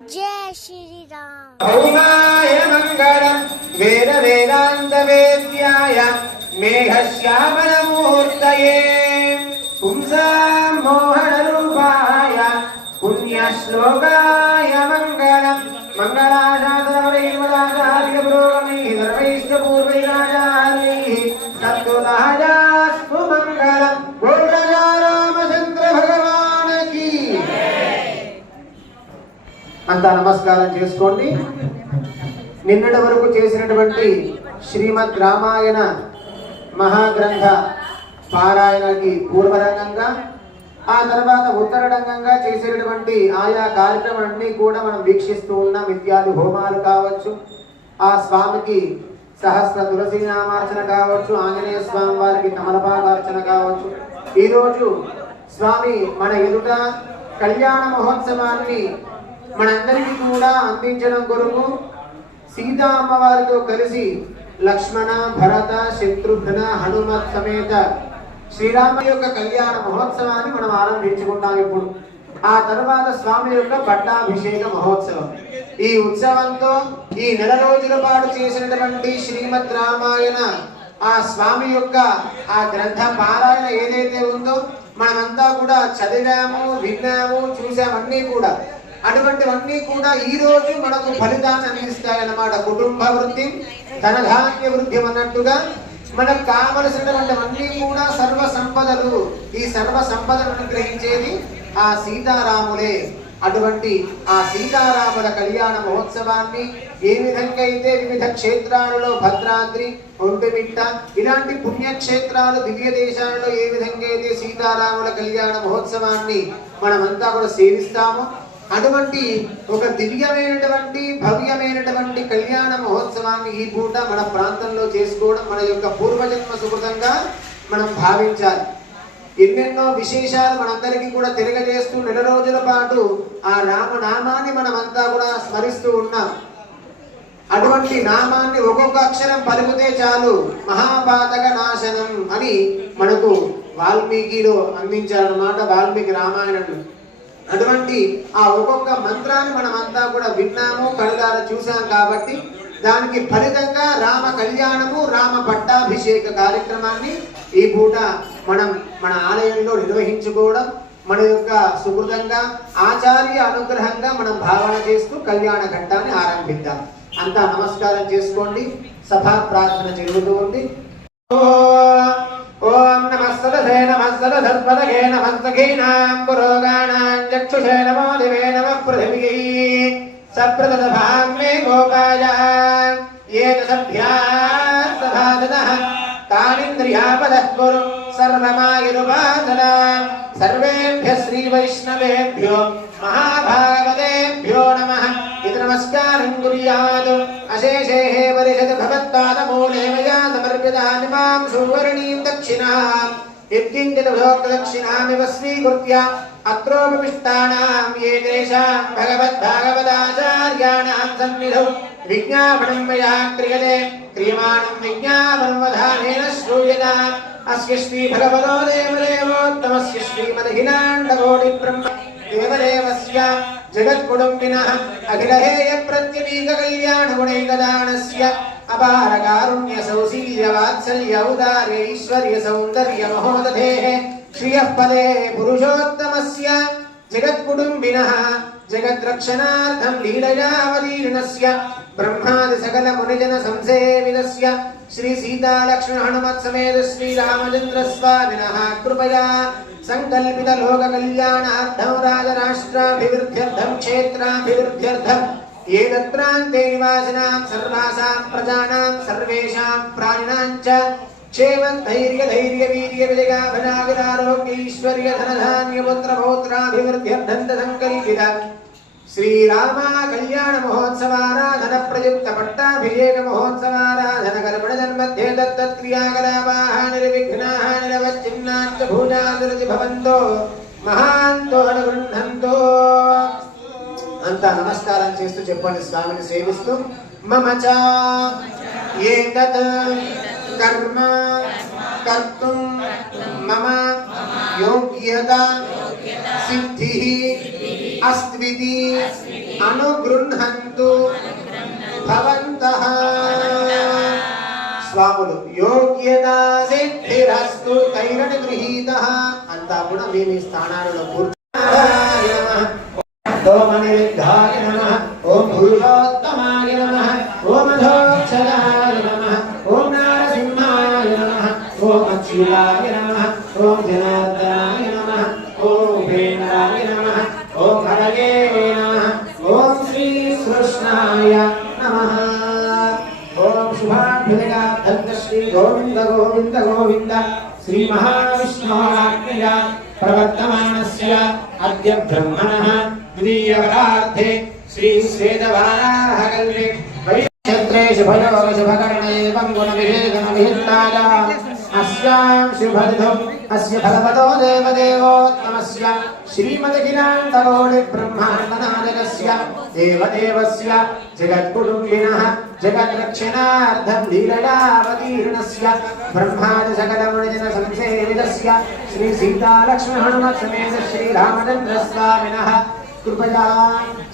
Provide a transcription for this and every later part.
जय श्री राम। भौमाय मंगलम वेद वेदांत वेद्याय मेघश्यामल मुहूर्तये पुंसां मोहन रूपाय पुण्यश्लोकाय मंगलम मंगलाशासनवैर्वदाचार्य पुरोगमैः सर्वैश्च पूर्वैराचार्यैः सद्गुणायास्तु मंगलम। बोल राजा रामचंद्र भगवान की। అంతా నమస్కారం చేసుకోండి. నిన్నటి వరకు చేసినటువంటి శ్రీమద్ రామాయణ మహాగ్రంథ పారాయణకి పూర్వరంగంగా ఆ తర్వాత ఉత్తరరంగంగా చేసినటువంటి ఆయా కార్యక్రమాలన్నీ కూడా మనం వీక్షిస్తూ ఉన్నాం. ఇత్యాది హోమాలు కావచ్చు, ఆ స్వామికి సహస్ర తులసి నామార్చన కావచ్చు, ఆంజనేయ స్వామి వారికి తమలపాకార్చన కావచ్చు. ఈరోజు స్వామి మన ఎదుట కళ్యాణ మహోత్సవాన్ని మనందరికీ కూడా అందించడం కొరకు సీతా అమ్మవారితో కలిసి లక్ష్మణ, భరత, శత్రుఘ్న, హనుమత్ సమేత శ్రీరామ యొక్క కళ్యాణ మహోత్సవాన్ని మనం ఆరంభించుకుంటాం ఇప్పుడు. ఆ తర్వాత స్వామి యొక్క పట్టాభిషేక మహోత్సవం. ఈ ఉత్సవంతో ఈ నెల రోజుల పాటు చేసినటువంటి శ్రీమద్ రామాయణ ఆ స్వామి యొక్క ఆ గ్రంథ పారాయణ ఏదైతే ఉందో మనమంతా కూడా చదివాము, విన్నాము, చూసామన్నీ కూడా. అటువంటివన్నీ కూడా ఈ రోజు మనకు ఫలితాన్ని అందిస్తాయన్నమాట. కుటుంబ వృద్ధి, ధనధాన్య వృద్ధి అన్నట్టుగా మనకు కావలసినటువంటివన్నీ కూడా సర్వ సంపదలు. ఈ సర్వ సంపదను అనుగ్రహించేది ఆ సీతారాములే. అటువంటి ఆ సీతారాముల కళ్యాణ మహోత్సవాన్ని ఏ విధంగా అయితే వివిధ క్షేత్రాలలో భద్రాద్రి, ఒంటిమిట్ట ఇలాంటి పుణ్యక్షేత్రాలు దివ్య దేశాలలో ఏ విధంగా అయితే సీతారాముల కళ్యాణ మహోత్సవాన్ని మనమంతా కూడా సేవిస్తామో అటువంటి ఒక దివ్యమైనటువంటి భవ్యమైనటువంటి కళ్యాణ మహోత్సవాన్ని ఈ పూట మన ప్రాంతంలో చేసుకోవడం మన యొక్క పూర్వజన్మ సుకృతంగా మనం భావించాలి. ఎన్నెన్నో విశేషాలు మనందరికీ కూడా తెలియజేస్తూ నెల రోజుల పాటు ఆ రామనామాన్ని మనమంతా కూడా స్మరిస్తూ ఉన్నాం. అటువంటి నామాన్ని ఒక్కొక్క అక్షరం పలుకుతే చాలు మహాపాతక నాశనం అని మనకు వాల్మీకిలో అందించారన్నమాట, వాల్మీకి రామాయణంలో. అటువంటి ఆ ఒక్కొక్క మంత్రాన్ని మనమంతా కూడా విన్నాము, కళ్ళారా చూసాం. కాబట్టి దానికి ఫలితంగా రామ కళ్యాణము, రామ పట్టాభిషేక కార్యక్రమాన్ని ఈ పూట మనం మన ఆలయంలో నిర్వహించుకోవడం మన యొక్క సుకృతంగా ఆచార్య అనుగ్రహంగా మనం భావన చేస్తూ కళ్యాణ ఘట్టాన్ని ఆరంభిద్దాం. అంతా నమస్కారం చేసుకోండి. సభా ప్రార్థన జరుగుతూ ఉంది. ఓం నమస్తదే నమస్తదస్పదగే నమస్తగీనాం పురోగాణాం చక్షుషే నమో దివే నమః పృథివ్యై సప్రదభాం మే గోపాయ ఏత సభ్యాః సభాదనః తానింద్రియాపదః కురు సర్వమాయురుపాసన సర్వేభ్యః శ్రీ వైష్ణవేభ్యో మహాభాగవతేభ్యో నమః. ఇది నమస్కారం కుర్యాత్ అశేషే పరిషద్ భగవత్పాదమూలే మయా సమర్పితాని మాం సువర్ణీం దక్షిణాం యత్కించిదక్షిణామివ స్వీకృత్య అత్రోపవిష్టానాం ఏతేషాం భగవద్భాగవతాచార్యాణాం సన్నిధౌ విజ్ఞాపనం మయా క్రియతే క్రియమాణం విజ్ఞాపనవధానేన శ్రూయతాం. అస్య శ్రీ భగవతో దేవదేవోత్తమస్య శ్రీమదఖిలాండకోటి బ్రహ్మ దేవదేవస్య జగత్కుటుంబినః అఖిలహేయ ప్రత్యనీక కళ్యాణ గుణైకదానస్య అపార కారుణ్య సౌశీల్య వాత్సల్య ఔదార్య ఐశ్వర్య సౌందర్య మహోదధేః శ్రియః పదే పురుషోత్తమస్య జగత్కుటుంబినః జగద్రక్షణార్థం లీలయావతీర్ణస్య బ్రహ్మాది సకల మునిజన సంసేవితస్య శ్రీ సీతాలక్ష్మణ హనుమత్ సమేత శ్రీరామచంద్ర స్వామినః కృపయా సంకల్పిత లోక కళ్యాణార్థం రాజరాష్ట్రాభివృద్ధ్యర్థం క్షేత్రాభివృద్ధ్యర్థం ఏతత్రాంతే నివాసినాం సర్వాసాం ప్రజానాం సర్వేషాం ప్రాణినాం చ క్షేమం ధైర్య వీర్య విజయాభనాగరారోగ్య ఐశ్వర్య ధనధాన్య పుత్ర పౌత్రాభివృద్ధ్యర్థం సంకల్పిత శ్రీరామ కళ్యాణ మహోత్సవారాధన ప్రయుక్త పట్టాభిషేక మహోత్సవారాధన కల్పణ జన్మధ్యే దత్తక్రియాకలాపాః నిర్విఘ్నాః నిరవచ్ఛిన్నాశ్చ భూజాదురతి భవంతో మహాంతో అనుగృహంతో. అంతా నమస్కారం చేస్తూ చెప్పండి, స్వామిని సేవిస్తూ. మమ చ ఏతత్ కర్మ కర్తుం మమ యోగ్యత సిద్ధిః अस्त्विति అనుగృహంతు భవంతః. స్వాములు యోగ్యతా సిద్ధిరస్తు తైరనుగృహీతః. అంతా కూడా మీ మీ స్థానాలలో కూర్చుని ఓం అనిరుద్ధాయ నమః, ఓం పురుషోత్తమాయ నమః, ఓం అధోక్షరాయ నమః, ఓం నారసింహాయ నమః, ఓం అచ్యుతాయ నమః, ఓం జనార్దనాయ నమః, ఓం ప్రేమాయ నమః, ఓం హరయే నమః, ఓం శ్రీ కృష్ణాయ నమః. ఓం శుభాభ్యుదయ ధన్య శ్రీ గోవింద గోవింద గోవింద శ్రీ మహావిష్ణురాజ్ఞయా ప్రవర్తమానస్య అద్య బ్రహ్మణః ద్వితీయవరార్థే శ్రీ శ్వేతవారాహకల్పే వైక్షత్రే శుభయోగ శుభకర్ణే పంగుణ వివేకన విహితాయ అస్యాం శుభదిధౌ అస్య ఫలపదో దేవదేవోత్తమస్య శ్రీమద్గిరాంతకోటి బ్రహ్మాండనాయకస్య దేవదేవస్య జగత్కుటుంబినః జగద్రక్షణార్థం లీలయావతీర్ణస్య బ్రహ్మాది సకలమునిజన సంసేవితస్య శ్రీ సీతాలక్ష్మీ హనుమత్ సమేత శ్రీరామచంద్ర స్వామినః कृपया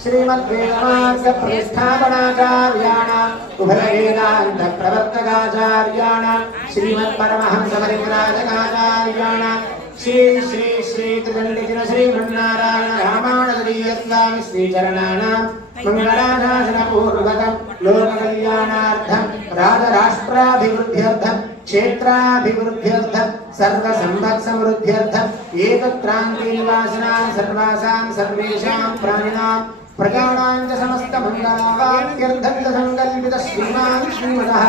श्रीमद्वेदमार्ग प्रतिष्ठापनाचार्याणां उभयवेदान्त प्रवर्तकाचार्याणां श्रीमत्परमहंस परिव्राजकाचार्याणां श्री श्री श्री त्रिदण्डिन श्रीमन्नारायण रामानुजस्वामी श्रीचरणानां मंगलाशासनपूर्वकं लोककल्याणार्थं राजराष्ट्राभिवृद्ध्यर्थं क्षेत्राभिवृद्ध्यर्थं सर्वसम्पत्समृद्ध्यर्थं एकत्रान्तिनिवासिनां सर्वासां सर्वेषां प्राणिनां प्रजानां च समस्तमङ्गलावाप्त्यर्थं च सङ्कल्पित श्रीमान् श्रीमतः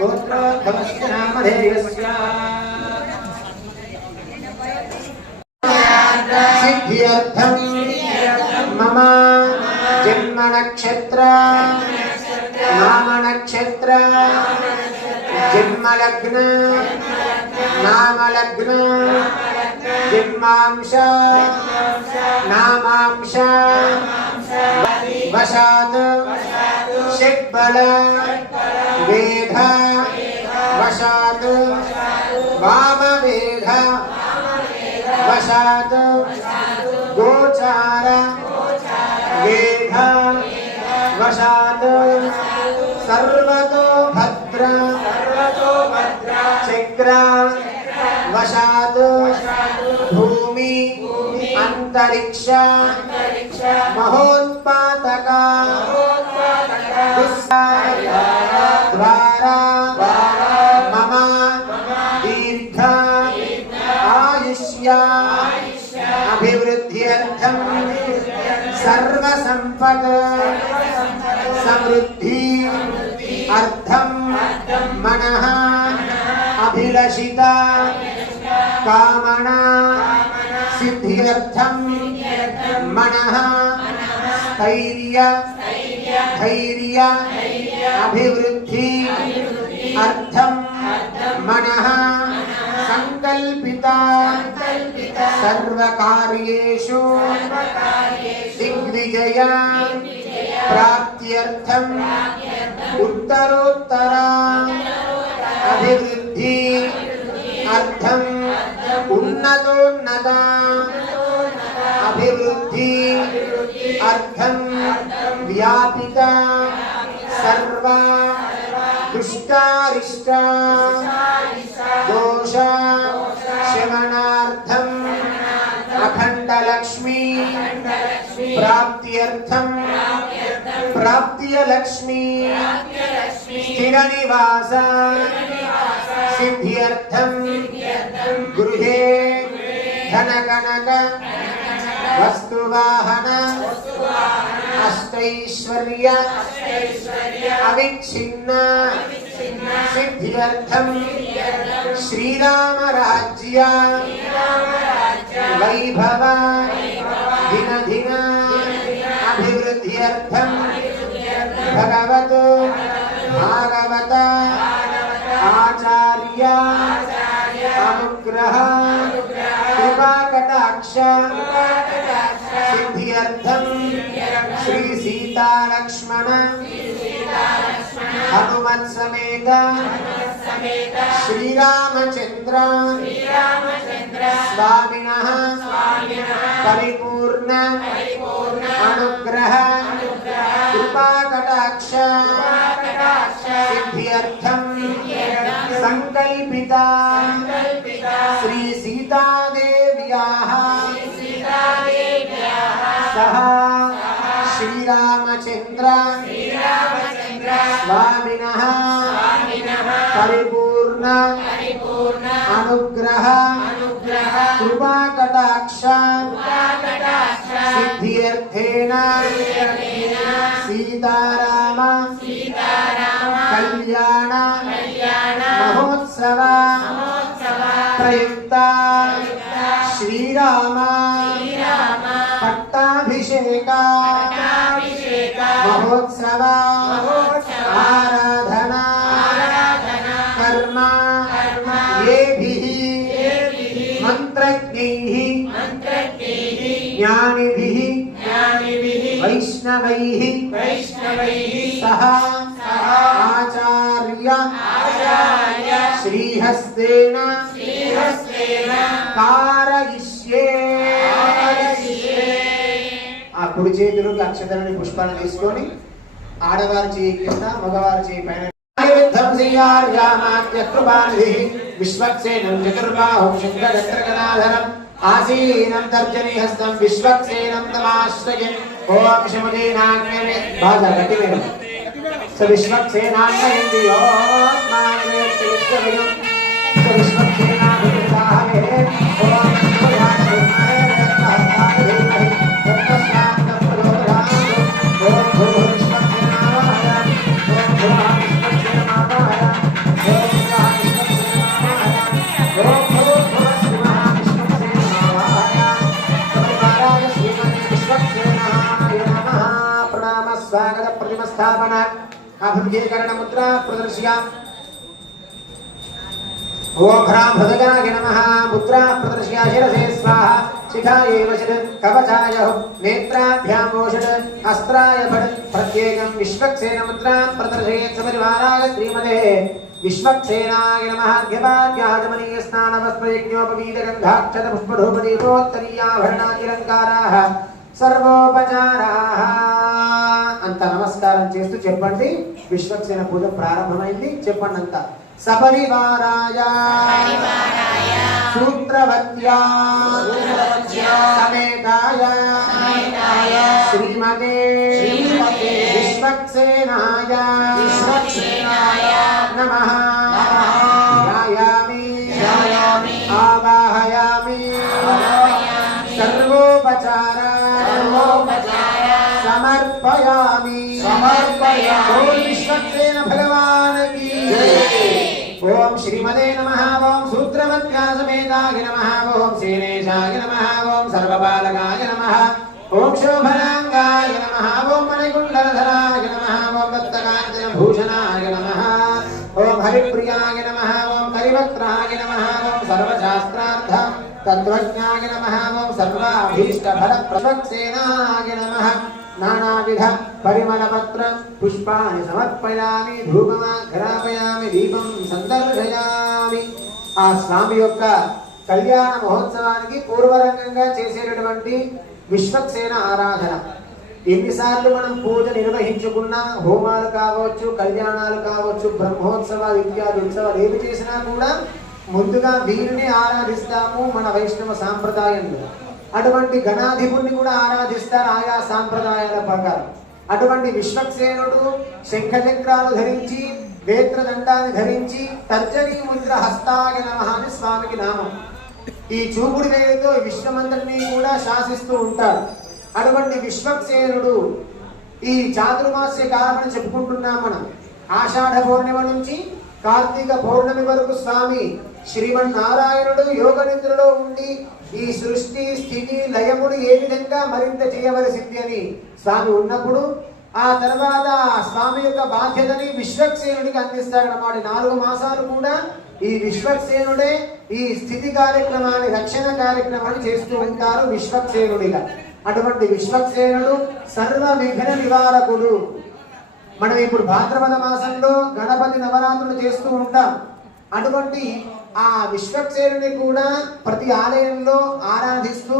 गोत्रोद्भवस्य नामधेयस्य सिद्ध्यर्थं मम जन्मनक्षत्र नामनक्षत्र जन्मलग्न नामलग्न जन्मांश नामांश वशात् षट्बल वेध वशात् वामवेध वशात् गोचार वेध वशात् सर्वतो भद्र चक्र वशात् भूमि अंतरिक्ष महोत्पातक द्वारा मम दीर्घ आयुष्य अभिवृद्ध्यर्थं सर्वसंपद समृद्धि अर्थं मनः अभिलषिता कामना सिद्ध्यर्थं मनः स्थैर्य धैर्य अभिवृद्धि अर्थं मनः संकल्पिता सर्वकार्येषु दिग्विजय प्राप्त्यर्थं उत्तरोत्तर अभिवृद्धि अर्थं उन्नतोन्नत अभिवृद्धि अर्थं व्यापित सर्व दुष्टारिष्ट दोष शमनार्थं अखंडलक्ष्मी प्राप्त्यर्थं प्राप्त्यलक्ष्मी स्थिरनिवास सिद्ध्यर्थं गृहे धनकनक वस्तुवाहन अष्टैश्वर्य अविच्छिन्न सिद्ध्यर्थं श्रीराम राज्य वैभव दिन दिन अभिवृद्ध्यर्थं भगवत भागवत आचार्य अनुग्रह कृपाकटाक्ष सिद्ध्यर्थं श्री सीता लक्ष्मण हनुमत समेत श्रीरामचंद्र स्वामिनः परिपूर्ण అనుగ్రహ కృపా కటాక్ష సిద్ధ్యర్థం సంకల్పిత శ్రీ సీతాదేవ్యాః సహ శ్రీరామచంద్ర స్వామినః పరిపూర్ణ అనుగ్రహ కృపా కటాక్ష సిద్ధ్యర్థేన సీతారామ కళ్యాణ మహోత్సవ ప్రయుక్త శ్రీరామ పట్టాభిషేక మహోత్సవ ఆరాధనా కర్మ ఏభిః మంత్రజ్ఞైః జ్ఞానిభిః వైష్ణవైః సహ ఆచార్య శ్రీహస్తేన కారయిష్యే. ఆ కుడి చేతులకు అక్షతలని పుష్పాలను తీసుకొని ఆడవారి చేయి కింద మగవారి చేయి పైన విశ్వక్సేనం చతుర్బాహుం శుక్లచక్రగదాధరం ఆసీనం తర్జనీ హస్తం విశ్వక్సేనం తమాశ్రయే. ఓం శముదేనాగ్నే బాగా గట్టి వేడం. సో విశ్వక్సేనాగ్నేంది ఓస్మానమేత్తి విశ్వవియం సో విశ్వక్సేనాభివృద్ధాహే. ఓం స్వాగత ప్రతిమ స్థాపన అభివృద్ధీకరణ ముద్ర ప్రదర్శయ. ఓం హ్రాం భుజగాయ నమః ముద్రా ప్రదర్శయ. శిరసే స్వాహ శిఖాయే వషడ్ కవచాయ నేత్రాభ్యాం వోషడ్ అస్త్రాయ ఫడ్. ప్రత్యేకం విశ్వక్సేన ముద్రా ప్రదర్శయేత్ సపరివారాయ శ్రీమతే విశ్వక్సేనాయ నమః. అర్ఘ్యపాద్యాజమనీయ స్నాన వస్త్రయజ్ఞోపవీత గంధాక్షత పుష్పధూపదీపోత్తరీయాభరణాలంకారాః సర్వోపచారాః. అంత నమస్కారం చేస్తూ చెప్పండి. విశ్వక్సేన పూజ ప్రారంభమైంది. చెప్పండి అంత. సపరివారాయ సూత్రవత్యా సమేతాయ శ్రీమతే విశ్వక్సేనాయ నమః. ధ్యాయామి ఆవాహయామి సర్వోపచార సమర్పయామి. ఓం విశ్వక్సేన భగవాన్ కీ జై. ఓం శ్రీమతే నమః. ఓం సూత్రవత్యా సమేతాయ నమః. ఓం శేనేశాయ నమః. ఓం సర్వపాలకాయ నమః. ఓం శోభనాంగాయ నమః. ఓం మణికుండలధరాయ నమః. ఓం దత్తకాంచన భూషణాయ నమః. ఓం హరిప్రియాయ నమః. ఓం హరివక్త్రాయ నమః. ఓం సర్వశాస్త్రార్థ తత్వజ్ఞాయ నమః. ఓం సర్వాభీష్టఫల ప్రవక్సేనాయ నమః. నానావిధ పరిమళపత్ర పుష్పాన్ని సమర్పయామి. ధూపమాఘ్రాపయామి. దీపం సందర్శయామి. ఆ స్వామి యొక్క కళ్యాణ మహోత్సవానికి పూర్వరంగంగా చేసేటటువంటి విశ్వక్సేన ఆరాధన. ఎన్నిసార్లు మనం పూజ నిర్వహించుకున్నా, హోమాలు కావచ్చు, కళ్యాణాలు కావచ్చు, బ్రహ్మోత్సవాలు ఇత్యాది ఉత్సవాలు ఏమి చేసినా కూడా ముందుగా వీరిని ఆరాధిస్తాము మన వైష్ణవ సాంప్రదాయంలో. అటువంటి గణాధిపుణ్ణి కూడా ఆరాధిస్తారు ఆయా సాంప్రదాయాల ప్రకారం. అటువంటి విశ్వక్సేనుడు శంఖచక్రాలు ధరించి, వేత్రదండాన్ని ధరించి, తర్జనీ ముద్ర హస్తాయ నమః అని స్వామికి నామం. ఈ చూపుడు వేలుతో విశ్వమంతటిని కూడా శాసిస్తూ ఉంటారు. అటువంటి విశ్వక్సేనుడు ఈ చాతుర్మాస్య కాలం చెప్పుకుంటున్నాం మనం. ఆషాఢ పౌర్ణిమ నుంచి కార్తీక పౌర్ణమి వరకు స్వామి శ్రీమన్నారాయణుడు యోగ నిద్రలో ఉండి ఈ సృష్టి స్థితి లయమును ఏ విధంగా మరింత చేయవలసింది అని స్వామి ఉన్నప్పుడు ఆ తర్వాత స్వామి యొక్క బాధ్యతని విశ్వక్సేనుడికి అందిస్తారన్నమాట. 4 మాసాలు కూడా ఈ విశ్వక్సేనుడే ఈ స్థితి కార్యక్రమాన్ని, రక్షణ కార్యక్రమాన్ని చేస్తూ ఉంటారు విశ్వక్సేనుడిగా. అటువంటి విశ్వక్సేనుడు సర్వ విఘ్న నివారకుడు. మనం ఇప్పుడు భాద్రపద మాసంలో గణపతి నవరాత్రులు చేస్తూ ఉంటాం. అటువంటి ఆ విశ్వక్సేనుని కూడా ప్రతి ఆలయంలో ఆరాధిస్తూ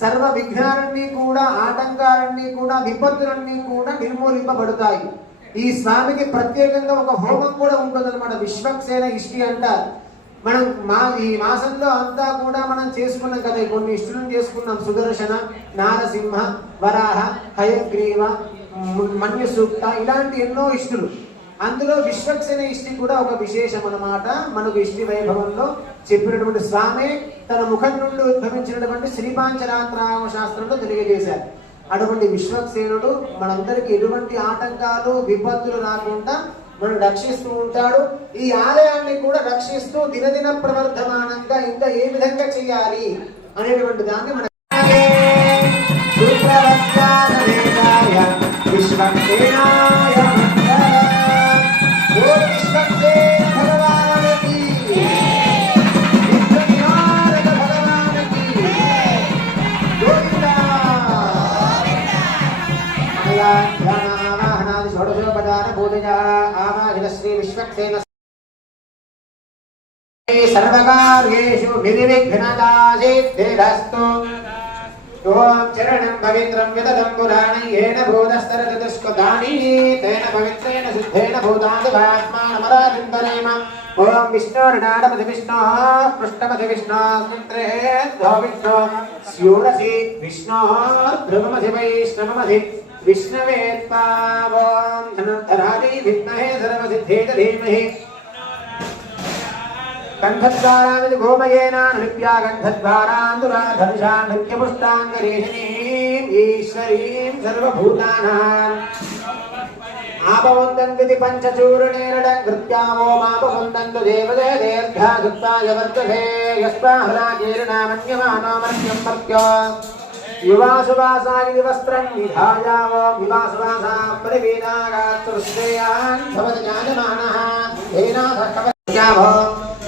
సర్వ విఘ్నాలన్నీ కూడా, ఆటంకాలన్నీ కూడా, విపత్తులన్నీ కూడా నిర్మూలింపబడతాయి. ఈ స్వామికి ప్రత్యేకంగా ఒక హోమం కూడా ఉంటుందన్నమాట. విశ్వక్సేన ఇష్టి అంటారు. మనం ఈ మాసంలో అంతా కూడా మనం చేసుకున్నాం కదా, కొన్ని ఇష్టులను చేసుకున్నాం. సుదర్శన, నారసింహ, వరాహ, హయగ్రీవ, మన్య సూక్త, ఇలాంటి ఎన్నో ఇష్టులు. అందులో విశ్వక్సేన ఇష్టి కూడా ఒక విశేషం అన్నమాట. మనకు ఇష్టి వైభవంలో చెప్పినటువంటి స్వామి తన ముఖం నుండి ఉద్భవించినటువంటి శ్రీపాంచరాత్రామ శాస్త్రంలో తెలియజేశారు. అటువంటి విశ్వక్సేనుడు మనందరికీ ఎటువంటి ఆటంకాలు, విపత్తులు రాకుండా మనం రక్షిస్తూ ఉంటాడు. ఈ ఆలయాన్ని కూడా రక్షిస్తూ దినదిన ప్రవర్ధమానంగా ఇంకా ఏ విధంగా చేయాలి అనేటువంటి దాన్ని మన శ్రీ విశ్వక్సేన సర్వకార్యేషు నిర్విఘ్నతాసిద్ధిరస్తు. ఓం చరణం పవిత్రం విదతం పురాణేన భూతస్తరదుష్కదాని తేన పవిత్రేణ శుద్ధేన భూతాది భాస్మానమరాజింతరేమ. ఓం విష్ణోర్నాడపతి విష్ణో పృష్ఠపతి విష్ణో స్మిత్రే ధ్వో విష్ణో స్యూరసి విష్ణో ధ్రువమధి వైష్ణవమధి విష్ణవే త్వాం ధనుర్ధరాజై విద్మహే సర్వసిద్ధేత ధీమహి. కంఠద్వారామితి గోమయేన నృత్యా గంధద్వారాందురాధనుషా నృత్యపుష్టాంగరేషిణీం ఈశ్వరీం సర్వభూతానాం. ఆపవందంతి పంచచూర్ణేరడం కృత్యామో మాపవందంతు దేవదే దీర్ఘాదుత్తాయ వర్ధతే యస్మాహ్లాకేర్నామన్యమానో మర్త్యం మర్త్యో. యువాసువాసాయ వస్త్రం విధాయావో వివాసువాసా పరివేదాగాత్రుశ్రేయాన్ భవతి జ్ఞానమానః ఏనాథకవత్యావో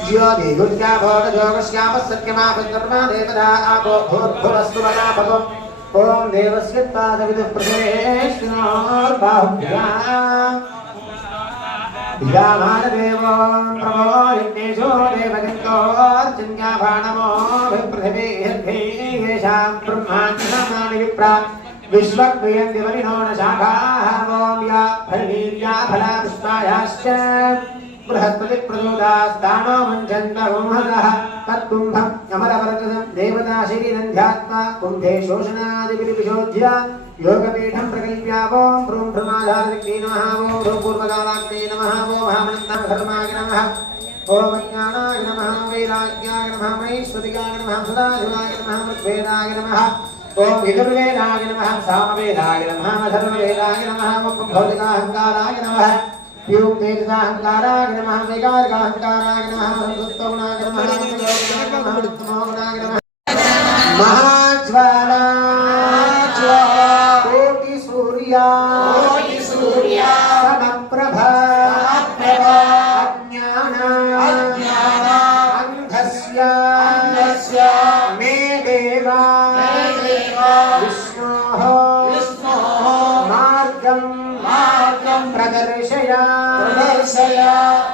జ్యోతి దుర్గాభో యోగశ్యామ సత్యమాపర్మా దేవతా ఆపో భూర్భువస్తు వనాపగో. ఓం దేవస్య పాదవిదుః ప్రదేశినోర్బాహుభ్యాం భిజామానదేవో ప్రభో యజ్ఞేశో దేవగంతోర్జన్యాభాణమో పృథివీర్భేషాం బ్రహ్మాండనామాని విప్రా విశ్వక్రియం దివనినో న శాఖాః. ఓం యా ఫలీర్యా ఫలా పుష్పాయాశ్చ బృహస్పతి ప్రచోదాస్తానో మంచంత కుంభః తత్కుంభం అమరవరదం దేవతా శరీరంధ్యాత్మా కుంభే శోషణాదివిశోధ్య యోగపీఠం ప్రకల్ప్య. ఓం భ్రూం భ్రమాధారవిగ్నే నమః. ఓం భ్రూం పూర్వకాలాగ్నే నమః. ఓం మహామనంతధర్మాయ నమః. ఓం అజ్ఞానాయ నమః. వైరాగ్యాయ నమః. మహేశ్వర్యాయ నమః. సదాశివాయ నమః. మద్వేదాయ నమః. ఓం యజుర్వేదాయ నమః. సామవేదాయ నమః. అధర్వవేదాయ నమః. ఓం భౌతికాహంకారాయ నమః. యూం తేజసాహంకారాయ నమః. వైకారికాహంకారాయ నమః. సంతృప్తగుణాయ నమః. మోగుణాయ నమః. మహాజ్వాలా కోటి సూర్యా సమప్రభా అజ్ఞాన అంధస్య మే దేవా విష్ణోః మార్గం ప్రదర్శయ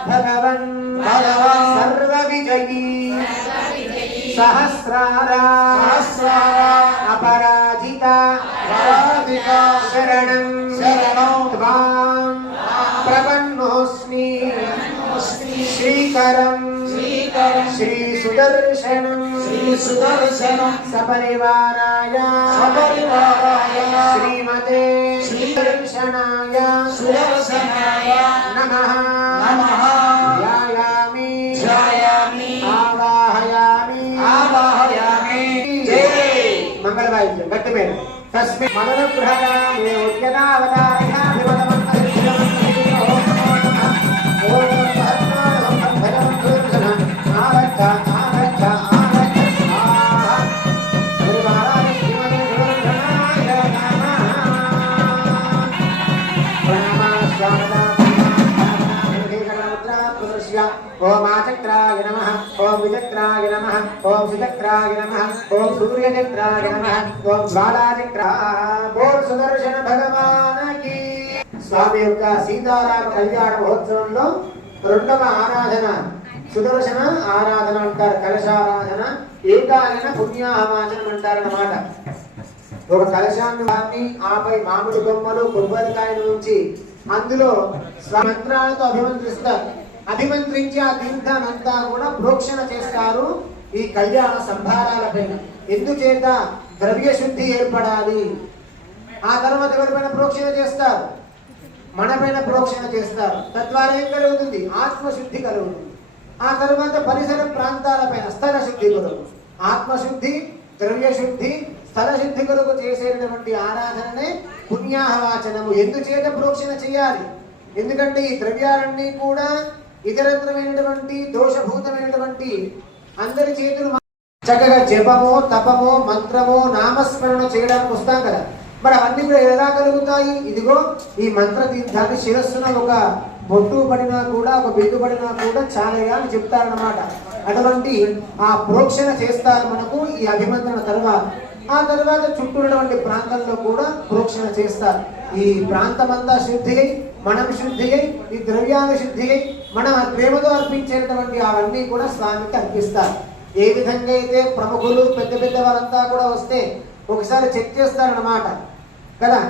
భగవన్ సర్వవిజయీ సహస్రార అపరాజిత శరణం త్వాం ప్రపన్నోస్మి. శ్రీకరం శ్రీ సుదర్శనం సపరివారాయ శ్రీమతే సుదర్శనాయ నమః. ధ్యాయామి ఆవాహయామి. మంగళవాయిద్యం గట్టి పేరు. తస్మిన్ మనోగ్రహగామి ఉద్యనావతారయామి ఓం ఆచక్రాయ నమః. ఓం విచక్రాయ నమః. ఓం సుచక్రాయ నమః. ఓం సూర్యచక్రాయ నమః. ఓం జ్వాలాచక్రా. బోల్ సుదర్శన భగవానకి. స్వామి యొక్క సీతారామ కళ్యాణ మహోత్సవంలో రెండవ ఆరాధన సుదర్శన ఆరాధన అంటారు. కలశారాధన, ఏకాయన పుణ్యాహవాచనం అంటారన్నమాట. ఒక కలశాన్ని వారిని ఆపై మామిడి కొమ్మలు కొబ్బరికాయలు ఉంచి అందులో మంత్రాలతో అభిమంత్రిస్తారు. అభిమంత్రించి ఆ తీర్థానంతా కూడా ప్రోక్షణ చేస్తారు ఈ కళ్యాణ సంభారాల పైన. ఎందుచేత ద్రవ్య శుద్ధి ఏర్పడాలి. ఆ తర్వాత ఎవరిపైన ప్రోక్షణ చేస్తారు? మన పైన ప్రోక్షణ చేస్తారు. తద్వారా ఏం కలుగుతుంది? ఆత్మశుద్ధి కలుగుతుంది. ఆ తర్వాత పరిసర ప్రాంతాల పైన స్థల శుద్ధి కొరకు, ఆత్మశుద్ధి, ద్రవ్య శుద్ధి, స్థల శుద్ధి కొరకు చేసేటటువంటి ఆరాధననే పుణ్యాహవాచనము. ఎందుచేత ప్రోక్షణ చేయాలి? ఎందుకంటే ఈ ద్రవ్యాలన్నీ కూడా ఇతరత్రమైనటువంటి దోషభూతమైనటువంటి అందరి చేతులు చక్కగా జపమో తపమో మంత్రమో నామస్మరణ చేయడానికి వస్తాం కదా, మరి అవన్నీ కూడా ఎలా కలుగుతాయి? ఇదిగో ఈ మంత్ర తీర్థాన్ని శిరస్సున ఒక బొట్టు పడినా కూడా ఒక బిడ్డు పడినా కూడా చాలయ్యా అని చెప్తారన్నమాట. అటువంటి ఆ ప్రోక్షణ చేస్తారు మనకు ఈ అభిమంత్రణ తర్వాత. ఆ తర్వాత చుట్టూ ఉన్నటువంటి ప్రాంతంలో కూడా ప్రోక్షణ చేస్తారు. ఈ ప్రాంతమంతా శుద్ధి అయి, మనం శుద్ధి అయి, ఈ ద్రవ్యాలు శుద్ధి అయి, మనం ప్రేమతో అర్పించేటువంటి అవన్నీ కూడా స్వామికి అర్పిస్తారు. ఏ విధంగా అయితే ప్రముఖులు పెద్ద పెద్ద వారంతా కూడా వస్తే ఒకసారి చెక్ చేస్తారన్నమాట కదా.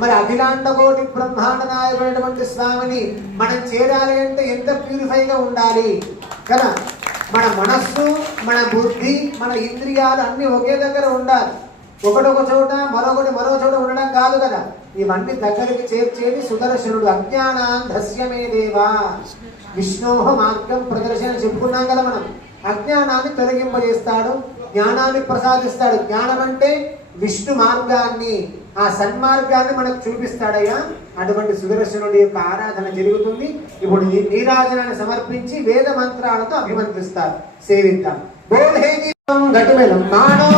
మరి అఖిలాండ కోటి బ్రహ్మాండ నాయకుడైనటువంటి స్వామిని మనం చేరాలి అంటే ఎంత ప్యూరిఫైగా ఉండాలి కదా. మన మనస్సు, మన బుద్ధి, మన ఇంద్రియాలు అన్ని ఒకే దగ్గర ఉండాలి. ఒకటొక చోట మరొకటి మరో చోట ఉండడం కాదు కదా. ఇవన్నీ దగ్గరికి చేర్చేది సుదర్శనుడు. అజ్ఞానాంధస్యమే దేవా విష్ణోహ మార్గం ప్రదర్శన చెప్పుకున్నాం కదా మనం. అజ్ఞానాన్ని తొలగింపజేస్తాడు, జ్ఞానాన్ని ప్రసాదిస్తాడు. జ్ఞానం అంటే విష్ణు మార్గాన్ని, ఆ సన్మార్గాన్ని మనకు చూపిస్తాడయ్యా. అటువంటి సుదర్శనుడి యొక్క ఆరాధన జరుగుతుంది. ఇప్పుడు నీరాజనాన్ని సమర్పించి వేద మంత్రాలతో అభిమంత్రిస్తారు. సేవిద్దాం. గటుమెలం మానో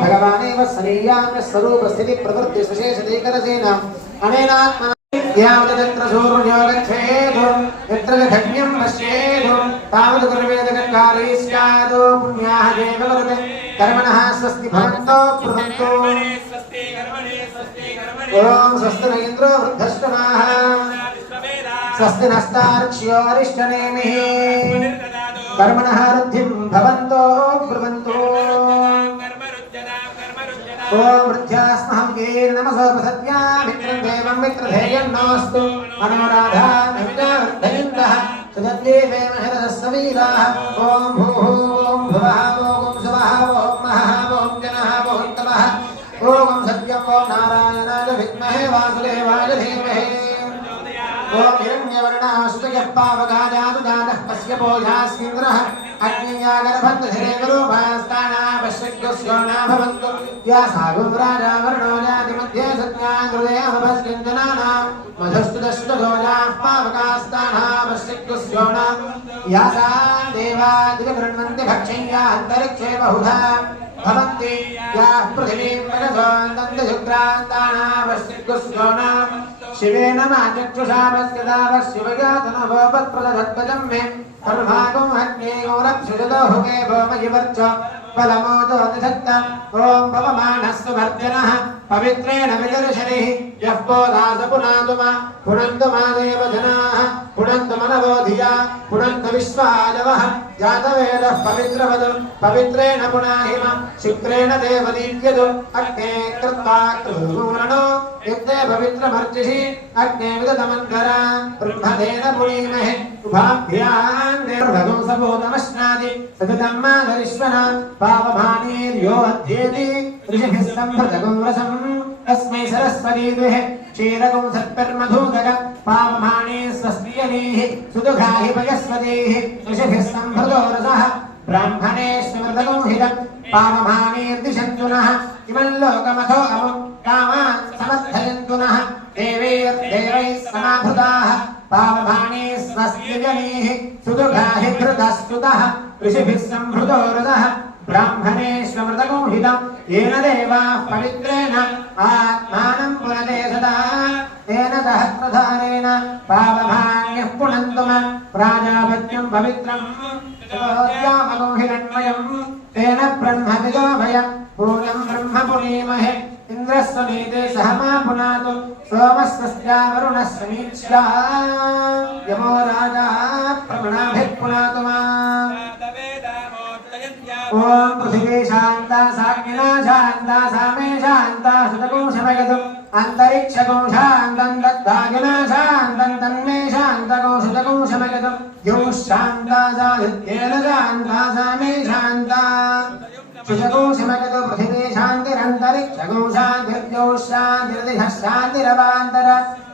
भगवानेव सनीयाम्य स्वरूप स्थिति प्रवृत्ति विशेष देकरसेन अनेनात्मना यावदत्र सूर्यो गच्छेत् यत्र धन्यं पश्येत् तावद् गुरुवेदकाले स्यादो पुण्याः देव वरदे कर्मणः स्वस्ति भवन्तो प्रवन्तो ओम स्वस्ति न इन्द्रो वृद्धश्रवाः स्वस्ति नस्तार्क्ष्यो अरिष्टनेमिः कर्मणः वृद्धिं भवन्तो ब्रुवन्तो ओम वृद्ध्यास्महं वीर नमसोपसत्या मित्रं देवं मित्रधेयन्नोऽस्तु अनुराधा नविनार्धयन्तः सुदद्देवे महरसवीराः ओम भूः ओम भुवः ओम सुवः ओम महः ओम जनः ओम तमः ओम सत्यं ओम नारायणाय विद्महे वासुदेवाय धीमहि ओम हिरण्यवर्णः सुतयः पावकाजातु जातः पश्यपो यास्मिन्द्रः अग्नियागर्भन्धरे गुरुभास्ताना पश्यग्स्योना भवन्तु या सागुं राजा वर्णो जातिमध्ये सत्याङ्गृदेवभस्यञ्जनानां मधुस्तुतस्तुतोजाः पावकास्ताना पश्यग्स्योना या सा देवा दिवगृह्णन्ति भक्षय्या अन्तरिक्षे बहुधा भवन्ति या पृथिवीं मनसोऽन्तन्तिशुक्रान्ताना पश्यग्स्योना शिवेन माचक्षुषा पश्यदावशिवगातनभोपत्प्रदधत्पदं मे सर्वागं हन्येयोरक्षुजतो हुमे भोमयिवर्च फलमोदो निधत्त ओम भवमानस्तु भर्जनः पवित्रेण विदर्शनिः यः पोदास पुनातुमा पुनन्तु मादेव जनाः पुनन्तु मनवो धिया पुनन्तु विश्वाजवः जातवेदः पवित्रवदु पवित्रेण पुनाहिम शुक्रेण देवदीप्यदु अग्ने कृत्वा कृतूरणो युक्ते पवित्रमर्चिषि अग्ने विदधमन्धरा ब्रह्मदेन पुणीमहे उभाभ्याम् देवभगं सपोदमश्नादि सततं माधरिष्वना पावभानीर्यो अध्येति ऋषिभिः सम्भृतगं रसम् तस्मै सरस्वती दुहे क्षीरगं सत्पर्मधूदक पावभानी स्वस्त्रियनीः सुदुघाहि पयस्वतीः ऋषिभिः सम्भृतो रसः ब्राह्मणेष्वमृतगं हितम् पावभानीर्दिशन्तु नः इमं लोकमथो अमुं कामान् समर्थयन्तु नः देवैर्देवैः समाभृताः पावभानी स्वस्त्रियनीः सुदुघाहि धृतस्तुतः ऋषिभिः सम्भृतो रसः ब्राह्मणेष्वमृतगोहितं येन देवाः पवित्रेण आत्मानं पुनते सदा तेन सहस्रधारेण पावभान्यः पुनन्तुम प्राजापत्यं पवित्रं सदोद्यामगोहिरण्मयं तेन ब्रह्मविदोभयं पूर्णं ब्रह्म पुनीमहे इंद्रस्वनीते सहमा पुनातु सोमस्वस्या वरुणस्य नीच्या यमो राजा प्रमणाभिः पुनातु ओम पृथिवी शांता साग्निना शांता सामे शांता सुतकोशमयतु अंतरिक्षकोशान्तं दत्तागिना शान्तं तन्मे शान्तकोशतकोशमयतु यो शान्ता सादित्येन शान्ता सामे शान्ता सुतकोशमयतु पृथिवी शान्तिरन्तरिक्षकोशान्तिर्यो शान्तिर्दिशः शान्तिरवान्तर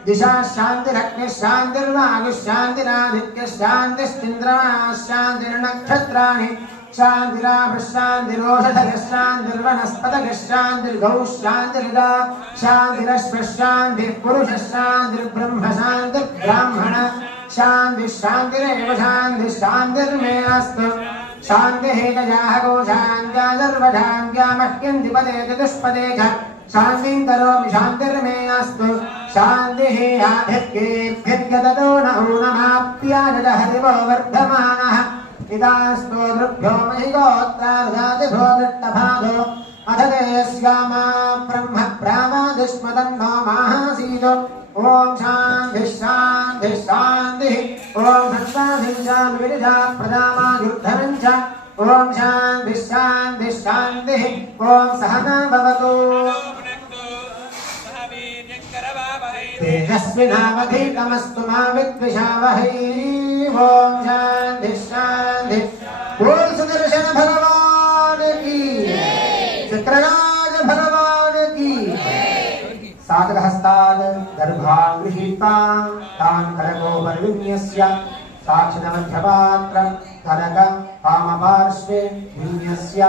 दिशा शान्तिरग्निः शान्तिर्वायुः शान्तिरादित्यः शान्तिश्चिन्द्रमाः शान्तिर्नक्षत्राणि शान्तिरापशान्तिरोषधयः शान्तिर्वनस्पतयः शान्तिर्गौः शान्तिर्गा शान्तिरश्वः शान्तिः पुरुषः शान्तिर्ब्रह्म शान्तिर्ब्राह्मण शान्तिः शान्तिरेव शान्तिः शान्तिर्मे अस्तु शान्तिः गजाः गोशान्त्या सर्वशान्त्या मह्यं द्विपदे चतुष्पदे च शान्तिं करोमि शान्तिर्मे अस्तु शान्तिः आधिक्येभ्यर्गतो न ऊनमाप्याजत हरिवो वर्धमानः इदास्तु दृभ्यो महिगोत्रार्धातिभो दृष्टभागो अथ ते स्यामा ब्रह्म प्रामादिष्मदन्नो माहासीतो ॐ शान्तिः शान्तिः शान्तिः ॐ सत्साधिं च विरजा प्रजामायुर्धनं च ॐ शान्तिः शान्तिः शान्तिः ॐ सहना भवतु तेजस्विनावधीतमस्तु मा विद्विषावहै ॐ शान्तिः शान्तिः बोल सुदर्शन भगवान की चित्रराज भगवान की साधकहस्ताद् गर्भान् गृहीत्वा तान् करगोपरिविन्यस्य साक्षिणमध्यपात्रं कनक पामपार्श्वे विन्यस्य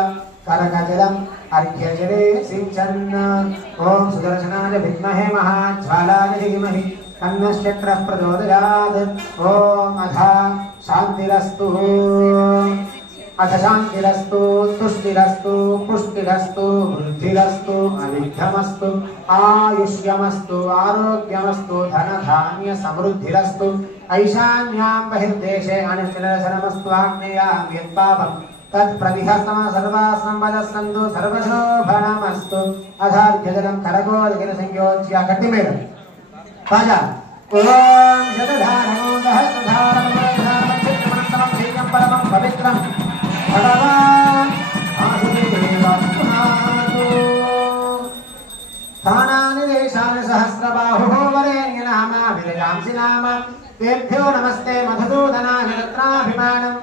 करकजलम् अर्घ्यजले सिञ्चन् ॐ सुदर्शनाय विद्महे महाज्वालाय धीमहि तन्नश्चक्रः प्रचोदयात् ॐ अथ शान्तिरस्तु अथ शान्तिरस्तु तुष्टिरस्तु पुष्टिरस्तु वृद्धिरस्तु अविघ्नमस्तु आयुष्यमस्तु आरोग्यमस्तु धनधान्य समृद्धिरस्तु ऐशान्यां बहिर्देशे अनिष्टदर्शनमस्तु आग्नेयां यत्पापम् तत्प्रतिहस्तम सर्वासंवदस्सन्तु सर्वशोभनमस्तु अधार्घ्यजलं करगोदगिरिसंयोज्य गट्टिमेलं राजा ॐ शतधारणो सहस्रधारणं शैयं परमं पवित्रं भगवान् वासुदेवं पुनातु स्थानानि देशानि सहस्रबाहुः वरेण्यनामा विरजांसि नाम तेभ्यो नमस्ते मधुसूदनाय रत्नाभिमानम्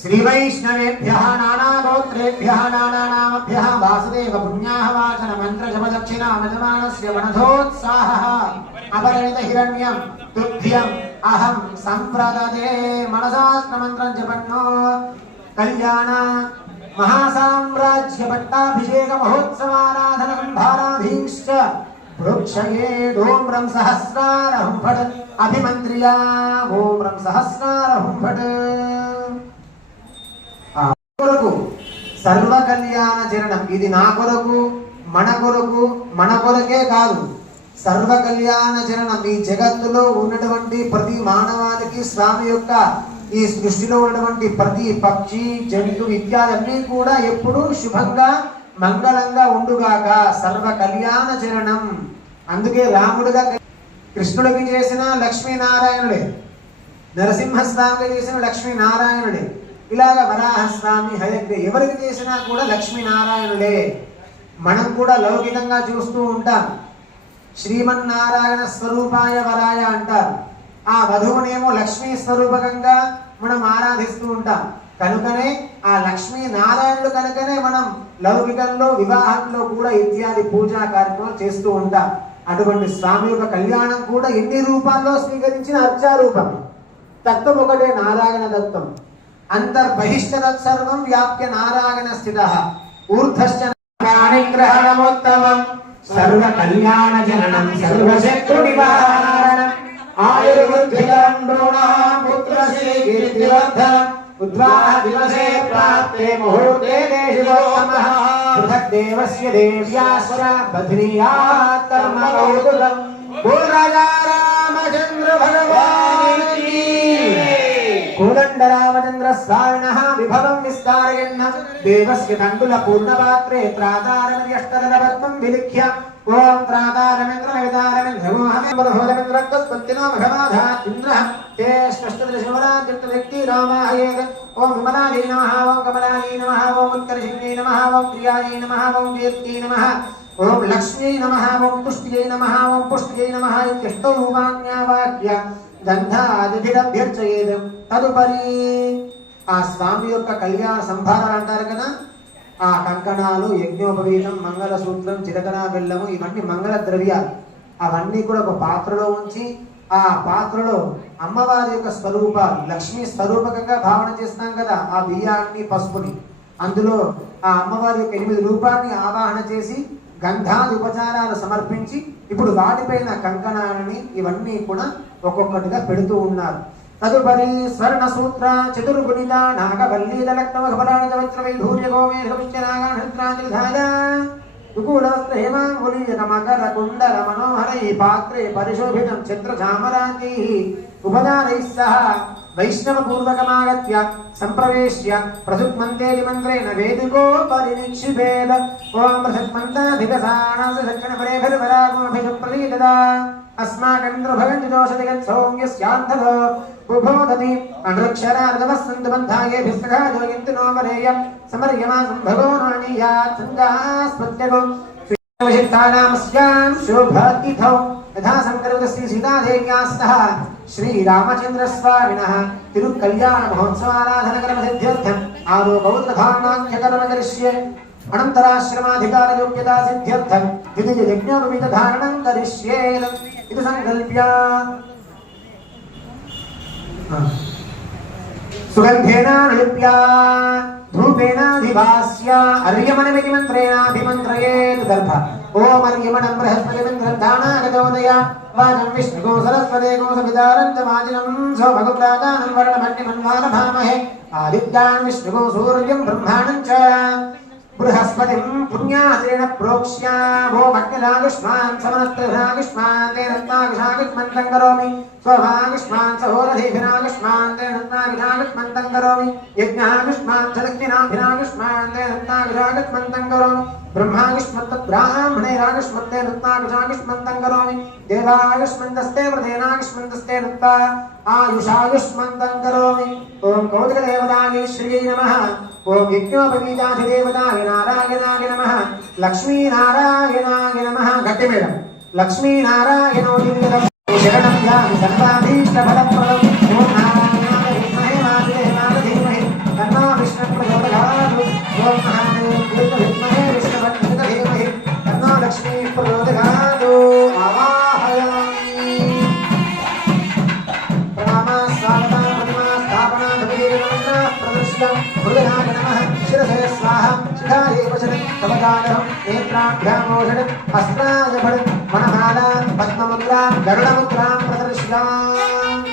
श्री वैष्णवेभ्यः नानागोत्रेभ्यः नानानामभ्यः वासुदेव पुण्याः वाचन मंत्र जप दक्षिणा मजमानस्य मनधोत्साहः अपरिणित हिरण्यं तुभ्यम् अहं संप्रददे मनसास्त्र मंत्रं जपन्नो कल्याण महासाम्राज्य पट्टाभिषेक महोत्सवाराधन कुंभाराधीश्च वृक्षये डोम्रं सहस्रारहं फट अभिमंत्रिया ओम्रं सहस्रारहं फट కొరకు సర్వ కళ్యాణ చరణం ఇది నా కొరకు మన కొరకే కాదు సర్వ కళ్యాణ చరణం ఈ జగత్తులో ఉన్నటువంటి ప్రతి మానవానికి స్వామి యొక్క ఈ సృష్టిలో ఉన్నటువంటి ప్రతి పక్షి జంతు ఇత్యాదన్నీ కూడా ఎప్పుడూ శుభంగా మంగళంగా ఉండుగాక సర్వ కళ్యాణ చరణం అందుకే రాముడుగా కృష్ణుడికి చేసిన లక్ష్మీనారాయణుడే నరసింహస్వామికి చేసిన లక్ష్మీనారాయణుడే ఇలాగ వరాహస్వామి హయగ్రీ ఎవరికి చేసినా కూడా లక్ష్మీనారాయణుడే మనం కూడా లౌకికంగా చూస్తూ ఉంటాం శ్రీమన్నారాయణ స్వరూపాయ వరాయ అంటారు ఆ వధువునేమో లక్ష్మీ స్వరూపకంగా మనం ఆరాధిస్తూ ఉంటాం కనుకనే ఆ లక్ష్మీ నారాయణుడు కనుకనే మనం లౌకికంలో వివాహంలో కూడా ఇత్యాది పూజా కార్యక్రమాలు చేస్తూ ఉంటాం అటువంటి స్వామి యొక్క కళ్యాణం కూడా ఎన్ని రూపాల్లో స్వీకరించిన అర్చారూపం తత్వం ఒకటే నారాయణ తత్వం अंतर्बहिश्च तत्सर्वं व्याप्य नारायण स्थितः ऊर्ध्वश्च नारायणग्रहणमोत्तमं సర్వ కళ్యాణ జననం సర్వశత్రు నివారణం ఆయుర్వృద్ధికరం నృణాం పుత్రశ్రీ కీర్తివర్ధనం ఉద్వాహ దివసే ప్రాప్తే ముహూర్తే దేశికోత్తమః పృథక్ దేవస్య దేవ్యాసుర బధ్నియాత్ కర్మ కౌతుకం ఓ రాజా రామచంద్ర భగవాన్ కీ కోదండ రామచంద్ర స్వామినః విభవం విస్తారయన్న దేవస్య తండుల పూర్ణపాత్రే త్రాతారమర్యష్టదలపద్మం విలిఖ్య ఓం త్రాతారమింద్రమిదారమింద్రమోహమింద్రకస్పత్తినో భగవాధాత్ ఇంద్రః తే స్పష్టదృశమరాజ్యక్తి రామాయేగ ఓం విమలాయై నమః ఓం కమలాయై నమః ఓం ఉత్కర్షిణ్యై నమః ఓం ప్రియాయై నమః ఓం కీర్త్యై నమః ఓం లక్ష్మ్యై నమః ఓం పుష్ట్యై నమః ఓం పుష్ట్యై నమః ఇత్యష్టౌ వాక్య గంధాదిభిరభ్యర్చయేదం తదుపరి ఆ స్వామి యొక్క కళ్యాణ సంభారాలు అంటారు కదా, ఆ కంకణాలు, యజ్ఞోపవీతం, మంగళసూత్రం, చిరకన బెల్లము, ఇవన్నీ మంగళ ద్రవ్యాలు. అవన్నీ కూడా ఒక పాత్రలో ఉంచి ఆ పాత్రలో అమ్మవారి యొక్క స్వరూపాలు లక్ష్మీ స్వరూపకంగా భావన చేస్తున్నాం కదా, ఆ బియ్యాన్ని పసుపుని అందులో ఆ అమ్మవారి యొక్క 8 రూపాన్ని ఆవాహన చేసి గంధాది ఉపచారాలు సమర్పించి ఇప్పుడు వాటిపైన కంకణాలని ఇవన్నీ కూడా ఒక్కొక్కటిగా పెడుతూ ఉన్నారు. తదుపరి స్వర్ణ సూత్ర చతుర్గుణిత నాగవల్లీదలక్నమఘబలానిదవజ్ర వైఢూర్య గోమేఘపుష్యనాగానృత్రాంజలిధాయ యుగూలవస్త్ర హేమాంగులీయ మకర కుండల మనోహరై పాత్రే పరిశోభితం ఛత్రచామరాజ్ఞై ఉపదానైః సహ వైష్ణవపూర్వకమాగత్య సంప్రవేశ్య ప్రసుక్మంతేతి మంత్రేణ వేదికోపరి నిక్షిపేద ఓం ప్రసుక్మంతాధికసాణాస దక్షిణపరేభిర్వరాగోభిషప్రలీదదా अस्माकन्द्रभगञ्जिदोषदिगत्सौम्यस्यान्धो बुभोदति अनृक्षरार्गवस्सन्तु बन्धायेभिस्सखाजो यन्तिनो वरेय समर्यमासं भगोनानीयात् सञ्जास्पत्यगो श्रीविशिष्टानामस्यां शोभतिथौ यथा संकल्पस्य सीतादेव्यास्तः श्रीरामचन्द्रस्वामिनः तिरुकल्याण महोत्सवाराधनकर्मसिद्ध्यर्थम् आरोपौत्रधारणाख्यकर्म करिष्ये अनन्तराश्रमाधिकारयोग्यता सिद्ध्यर्थम् विधियज्ञोपवीतधारणं करिष्ये इति संकल्प्य सुगन्धेन निलिप्य धूपेनाधिवास्य अर्यमणमिति मन्त्रेणाभिमन्त्रयेत् दर्भ ओम अर्यमणं बृहस्पतिमन्त्रं दानागतोदय वाचं विष्णुगो सरस्वते गोसविदारं च वाजिनं सौभगुप्रादानं वर्णमन्यमन्वानभामहे आदित्यान् विष्णुगो सूर्यं ब्रह्माणं च बृहस्पतिं पुण्यादेन प्रोक्ष्य वो भक्तिरागुष्मान् समनस्त्रभिरागुष्मान् तेन रत्नाभिषागुष्मन्तं करोमि स्वभागुष्मान् सहोरधिभिरागुष्मान् तेन रत्नाभिषागुष्मन्तं करोमि यज्ञागुष्मान् चलक्तिनाभिरागुष्मान् तेन रत्नाभिषागुष्मन्तं करोमि ब्रह्मागुष्मन्तद्ब्राह्मणैरागुष्मन्ते रत्नाभिषागुष्मन्तं करोमि देवागुष्मन्तस्ते मृतेनागुष्मन्तस्ते रत्ता आयुषागुष्मन्तं करोमि ओम कौतिकदेवतायै श्रियै नमः ओम यज्ञोपवीताधिदेवताय नारायणाय नमः लक्ष्मीनारायणाय नमः गट्टि मेडम लक्ष्मीनारायणोदितं शरणं यामि सर्वाभीष्टफलप्रदं ओम नारायणाय विद्महे वासुदेवाय धीमहि तन्नो विष्णुः प्रचोदयात् ओम महादेवाय विद्महे विष्णुपत्नीः धीमहि तन्नो लक्ष्मीः प्रचोदयात् आवाहयामि प्रणामः स्वागतं प्रतिमा स्थापना भगवतीमन्त्रः प्रदर्शितं हृदयाय नमः शिरसे स्वाहा शिखायै वचनं कवचालहं नेत्राभ्यामोषणं हस्ताय फलं वनमाला पद्ममुद्रां गरुडमुद्रां प्रदर्शिताम्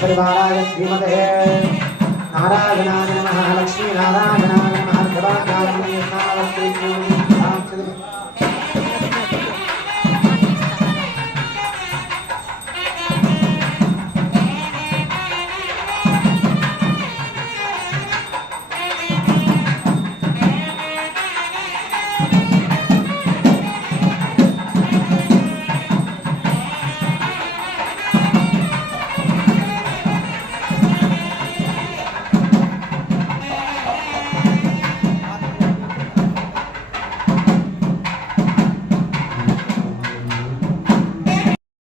परिवाराय श्रीमते नारायणाय नमः लक्ष्मीनारायणाय नमः